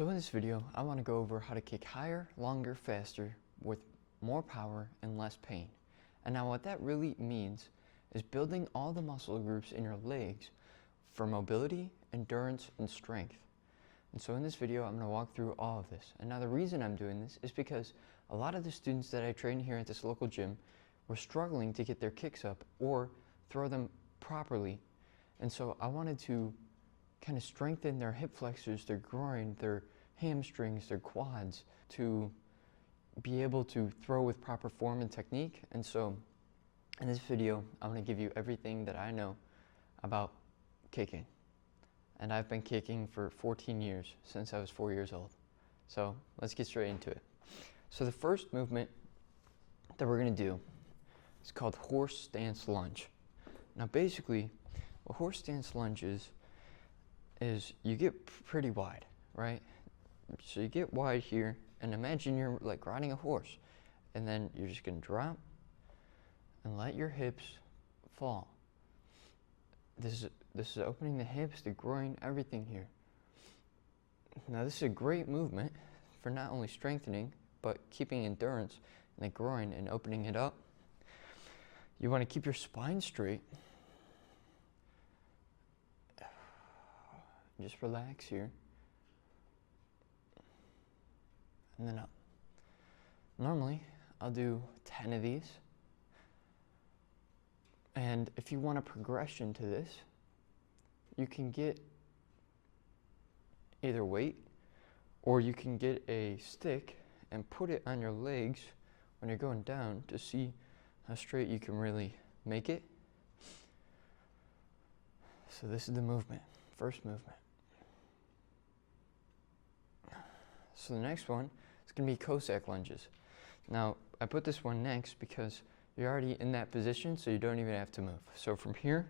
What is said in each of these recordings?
So in this video, I want to go over how to kick higher, longer, faster, with more power and less pain. And now what that really means is building all the muscle groups in your legs for mobility, endurance, and strength. And so in this video, I'm going to walk through all of this. And now the reason I'm doing this is because a lot of the students that I train here at this local gym were struggling to get their kicks up or throw them properly. And so I wanted to kind of strengthen their hip flexors, their groin, their hamstrings, their quads to be able to throw with proper form and technique. And so in this video, I'm going to give you everything that I know about kicking. And I've been kicking for 14 years, since I was 4 years old. So let's get straight into it. So the first movement that we're going to do is called horse stance lunge. Now basically, what horse stance lunge is you get pretty wide, right? So you get wide here, and imagine you're like riding a horse, and then you're just going to drop and let your hips fall. This is opening the hips, the groin, everything here. Now this is a great movement for not only strengthening, but keeping endurance in the groin and opening it up. You want to keep your spine straight. Just relax here. And then up. Normally, I'll do 10 of these. And if you want a progression to this, you can get either weight or you can get a stick and put it on your legs when you're going down to see how straight you can really make it. So this is the movement, first movement. So the next one is going to be Cossack lunges. Now, I put this one next because you're already in that position, so you don't even have to move. So from here,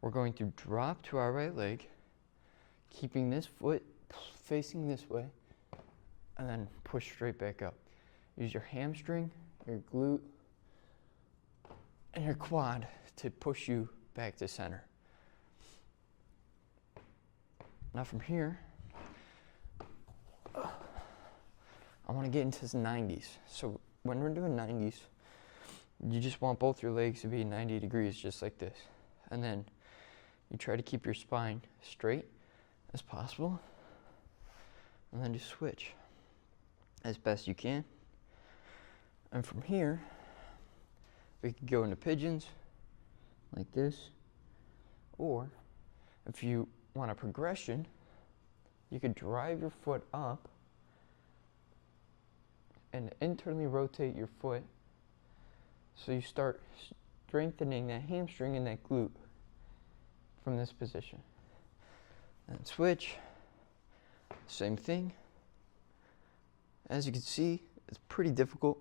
we're going to drop to our right leg, keeping this foot facing this way, and then push straight back up. Use your hamstring, your glute, and your quad to push you back to center. Now from here, I want to get into the 90s. So when we're doing 90s, you just want both your legs to be 90 degrees, just like this. And then you try to keep your spine straight as possible. And then just switch as best you can. And from here, we could go into pigeons, like this. Or if you want a progression, you could drive your foot up and internally rotate your foot so you start strengthening that hamstring and that glute from this position. And switch, same thing. As you can see, it's pretty difficult,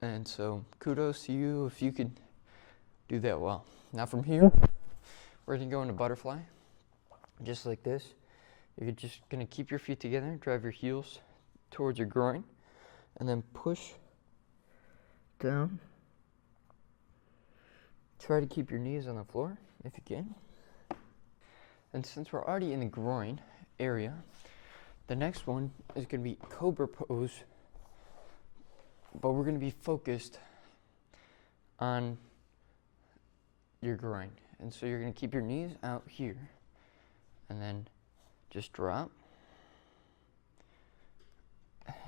and so kudos to you if you could do that well. Now from here, we're going to go into butterfly, just like this. You're just going to keep your feet together, drive your heels towards your groin, and then push down. Try to keep your knees on the floor if you can. And since we're already in the groin area, the next one is going to be cobra pose, but we're going to be focused on your groin. And so you're going to keep your knees out here, and then just drop.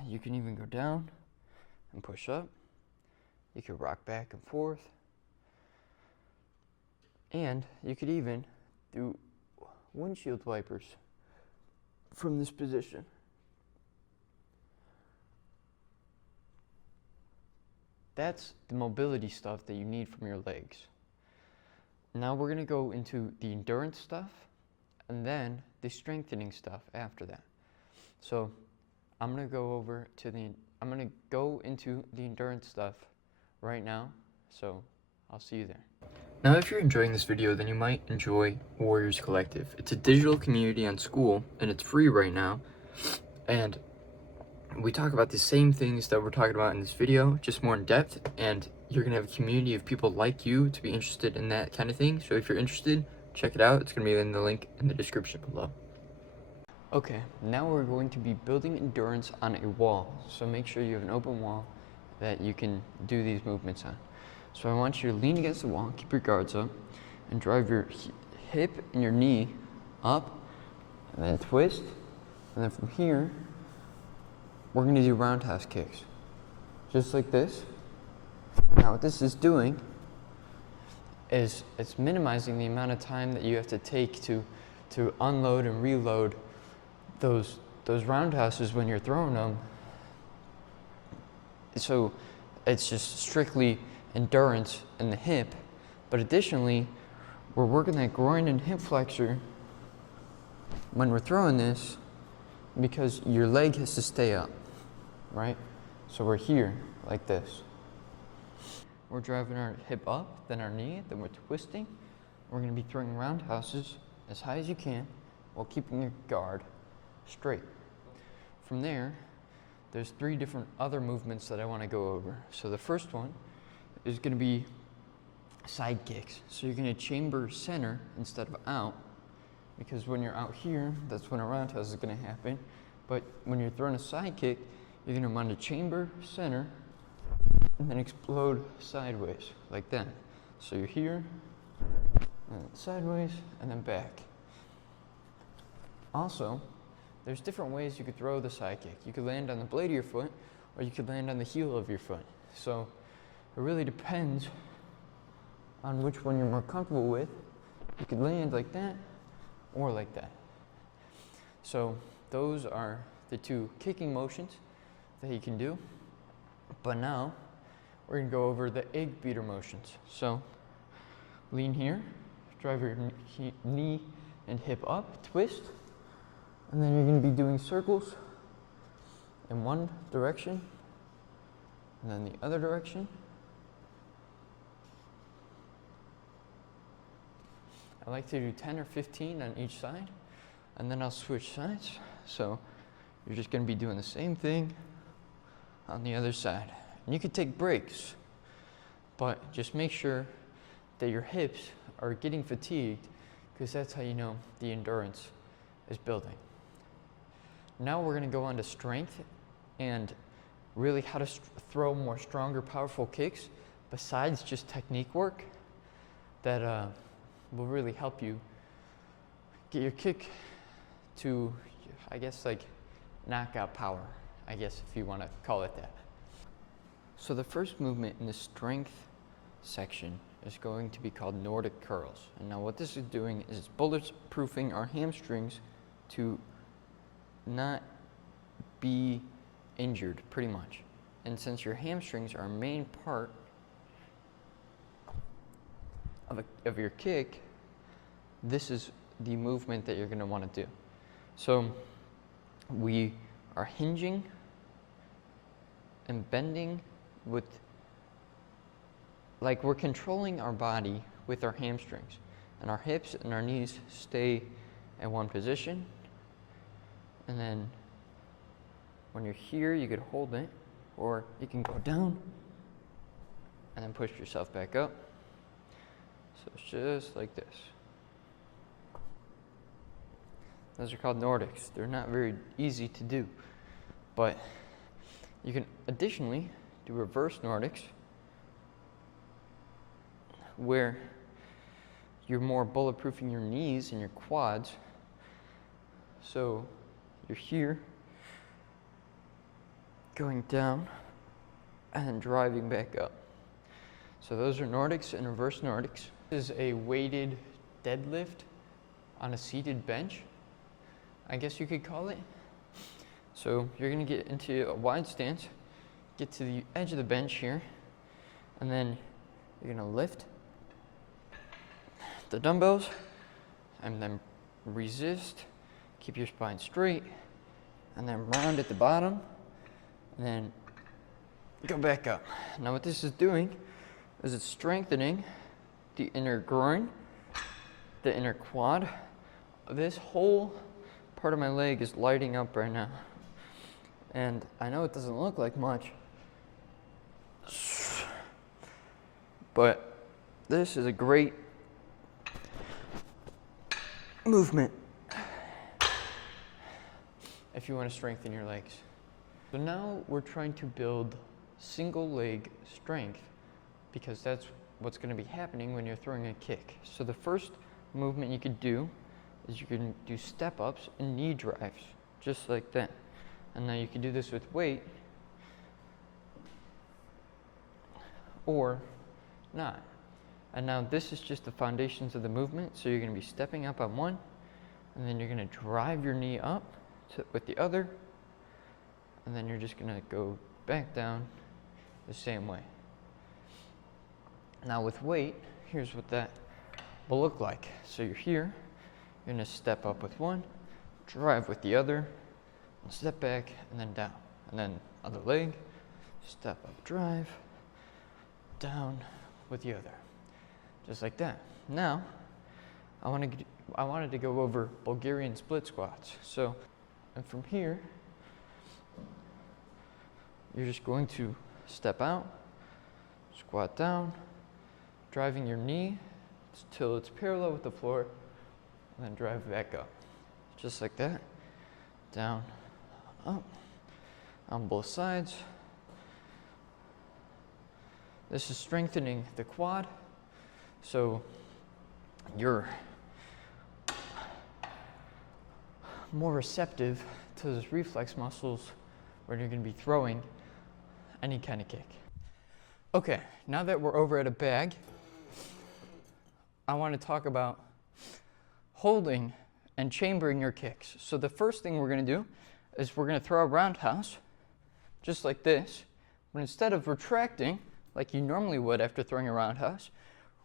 You can even go down and push up. You could rock back and forth. And you could even do windshield wipers from this position. That's the mobility stuff that you need from your legs. Now we're going to go into the endurance stuff and then the strengthening stuff after that. So I'm going to go into the endurance stuff right now, so I'll see you there. Now if you're enjoying this video, then you might enjoy Warriors Collective. It's a digital community on Skool, and it's free right now, and we talk about the same things that we're talking about in this video, just more in depth, and you're going to have a community of people like you to be interested in that kind of thing. So if you're interested, check it out. It's going to be in the link in the description below. Okay, now we're going to be building endurance on a wall. So make sure you have an open wall that you can do these movements on. So I want you to lean against the wall, keep your guards up, and drive your hip and your knee up, and then twist. And then from here, we're gonna do roundhouse kicks. Just like this. Now what this is doing is it's minimizing the amount of time that you have to take to unload and reload those roundhouses when you're throwing them. So it's just strictly endurance in the hip, but additionally, we're working that groin and hip flexor when we're throwing this because your leg has to stay up, right? So we're here like this. We're driving our hip up, then our knee, then we're twisting. We're gonna be throwing roundhouses as high as you can while keeping your guard straight. From there, there's 3 different other movements that I want to go over. So the first one is going to be side kicks. So you're going to chamber center instead of out, because when you're out here, that's when a roundhouse is going to happen. But when you're throwing a side kick, you're going to want to chamber center and then explode sideways like that. So you're here, and then sideways, and then back. Also, there's different ways you could throw the side kick. You could land on the blade of your foot, or you could land on the heel of your foot. So it really depends on which one you're more comfortable with. You could land like that, or like that. So those are the 2 kicking motions that you can do. But now, we're gonna go over the egg beater motions. So lean here, drive your knee and hip up, twist. And then you're going to be doing circles in one direction and then the other direction. I like to do 10 or 15 on each side, and then I'll switch sides. So you're just going to be doing the same thing on the other side. And you could take breaks, but just make sure that your hips are getting fatigued, because that's how you know the endurance is building. Now we're going to go on to strength and really how to throw more stronger, powerful kicks besides just technique work that will really help you get your kick to, I guess, like knockout power, I guess, if you want to call it that. So the first movement in the strength section is going to be called Nordic curls. And now what this is doing is it's bulletproofing our hamstrings to not be injured, pretty much. And since your hamstrings are a main part of your kick, this is the movement that you're going to want to do. So we are hinging and bending with, like we're controlling our body with our hamstrings, and our hips and our knees stay in one position. And then when you're here, you could hold it, or you can go down and then push yourself back up. So it's just like this. Those are called Nordics. They're not very easy to do, but you can additionally do reverse Nordics, where you're more bulletproofing your knees and your quads. So you're here, going down, and then driving back up. So those are Nordics and reverse Nordics. This is a weighted deadlift on a seated bench, I guess you could call it. So you're gonna get into a wide stance, get to the edge of the bench here, and then you're gonna lift the dumbbells, and then resist, keep your spine straight, and then round at the bottom, and then go back up. Now what this is doing is it's strengthening the inner groin, the inner quad. This whole part of my leg is lighting up right now. And I know it doesn't look like much, but this is a great movement. if you want to strengthen your legs. So now we're trying to build single leg strength because that's what's going to be happening when you're throwing a kick. So the first movement you could do is you can do step ups and knee drives, just like that. And now you can do this with weight or not. And now this is just the foundations of the movement. So you're going to be stepping up on one, and then you're going to drive your knee up with the other, and then you're just going to go back down the same way. Now with weight, here's what that will look like. So you're here, you're going to step up with one, drive with the other, and step back, and then down. And then other leg, step up, drive, down with the other. Just like that. Now, I wanted to go over Bulgarian split squats. So, and from here, you're just going to step out, squat down, driving your knee till it's parallel with the floor, and then drive back up. Just like that. Down, up, on both sides. This is strengthening the quad, so you're more receptive to those reflex muscles when you're going to be throwing any kind of kick. Okay, now that we're over at a bag, I want to talk about holding and chambering your kicks. So the first thing we're going to do is we're going to throw a roundhouse, just like this, but instead of retracting like you normally would after throwing a roundhouse,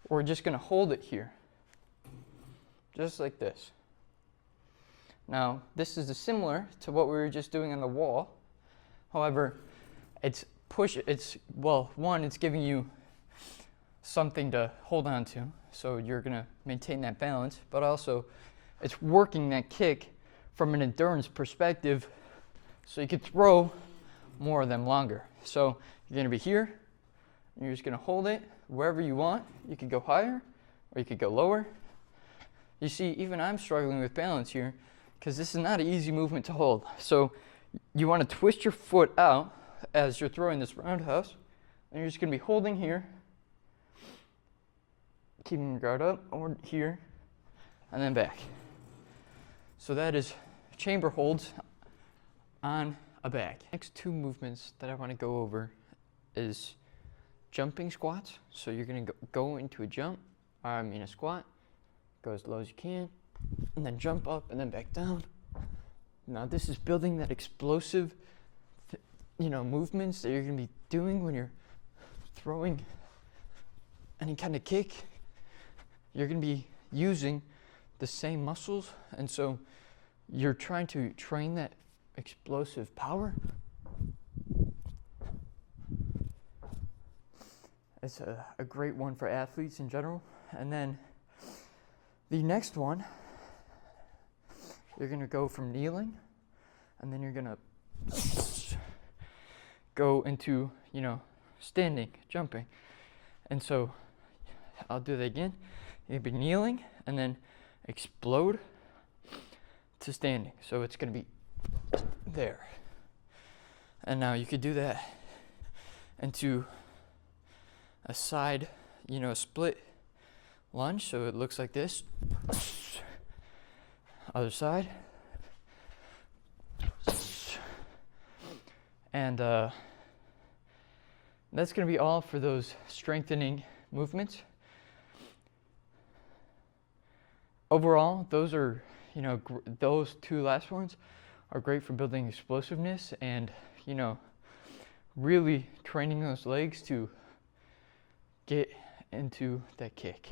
we're just going to hold it here, just like this. Now, this is similar to what we were just doing on the wall. However, it's giving you something to hold on to, so you're going to maintain that balance, but also it's working that kick from an endurance perspective so you could throw more of them longer. So you're going to be here, and you're just going to hold it wherever you want. You could go higher, or you could go lower. You see, even I'm struggling with balance here, because this is not an easy movement to hold. So you want to twist your foot out as you're throwing this roundhouse, and you're just going to be holding here, keeping your guard up, or here, and then back. So that is chamber holds on a bag. Next two movements that I want to go over is jumping squats. So you're going to go into a squat, go as low as you can, and then jump up and then back down. Now this is building that explosive movements that you're going to be doing when you're throwing any kind of kick. You're going to be using the same muscles, and so you're trying to train that explosive power. It's a great one for athletes in general. And then the next one, you're going to go from kneeling, and then you're going to go into, standing, jumping. And so I'll do that again. You're going to be kneeling and then explode to standing. So it's going to be there. And now you could do that into a side, a split lunge. So it looks like this. Other side. And that's going to be all for those strengthening movements. Overall, those are, those two last ones are great for building explosiveness and, really training those legs to get into that kick.